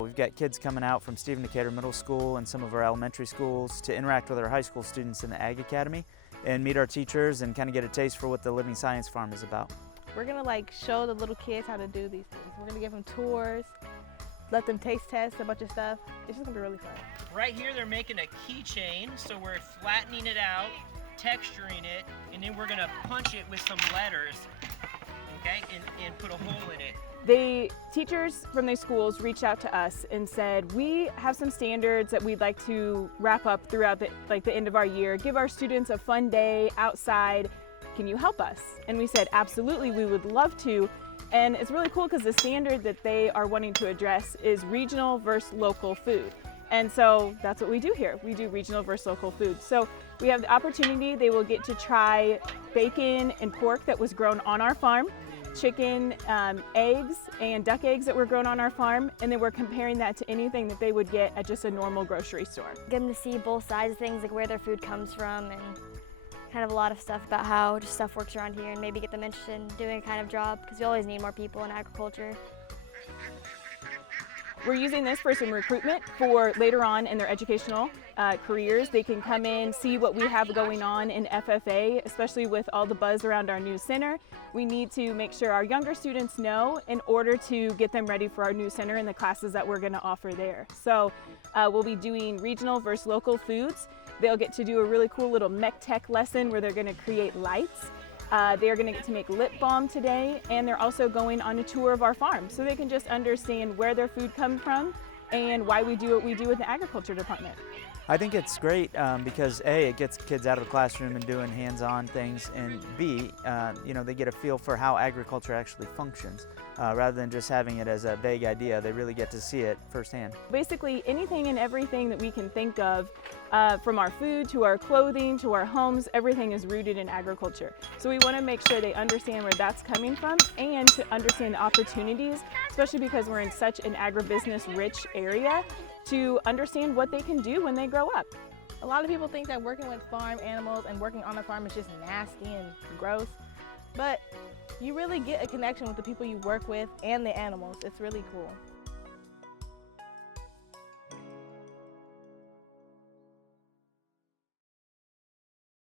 We've got kids coming out from Stephen Decatur Middle School and some of our elementary schools to interact with our high school students in the Ag Academy and meet our teachers and kind of get a taste for what the Living Science Farm is about. We're gonna show the little kids how to do these things. We're gonna give them tours, let them taste test a bunch of stuff. It's just gonna be really fun. Right here they're making a keychain, so we're flattening it out, texturing it, and then we're gonna punch it with some letters, okay, and put a hole in it. The teachers from these schools reached out to us and said, we have some standards that we'd like to wrap up throughout the end of our year, give our students a fun day outside. Can you help us? And we said, absolutely, we would love to. And it's really cool because the standard that they are wanting to address is regional versus local food. And so that's what we do here. We do regional versus local food. So we have the opportunity, they will get to try bacon and pork that was grown on our farm, chicken, eggs, and duck eggs that were grown on our farm, and then we're comparing that to anything that they would get at just a normal grocery store. Get them to see both sides of things, like where their food comes from, and kind of a lot of stuff about how just stuff works around here, and maybe get them interested in doing a kind of job, because we always need more people in agriculture. We're using this for some recruitment for later on in their educational careers. They can come in, see what we have going on in FFA, especially with all the buzz around our new center. We need to make sure our younger students know in order to get them ready for our new center and the classes that we're going to offer there. So we'll be doing regional versus local foods. They'll get to do a really cool little mech tech lesson where they're going to create lights. They're going to get to make lip balm today, and they're also going on a tour of our farm so they can just understand where their food comes from and why we do what we do with the agriculture department. I think it's great because A, it gets kids out of the classroom and doing hands-on things, and B, they get a feel for how agriculture actually functions. Rather than just having it as a vague idea, they really get to see it firsthand. Basically anything and everything that we can think of, from our food to our clothing to our homes, everything is rooted in agriculture. So we want to make sure they understand where that's coming from and to understand the opportunities, especially because we're in such an agribusiness rich area, to understand what they can do when they grow up. A lot of people think that working with farm animals and working on a farm is just nasty and gross, but you really get a connection with the people you work with and the animals. It's really cool.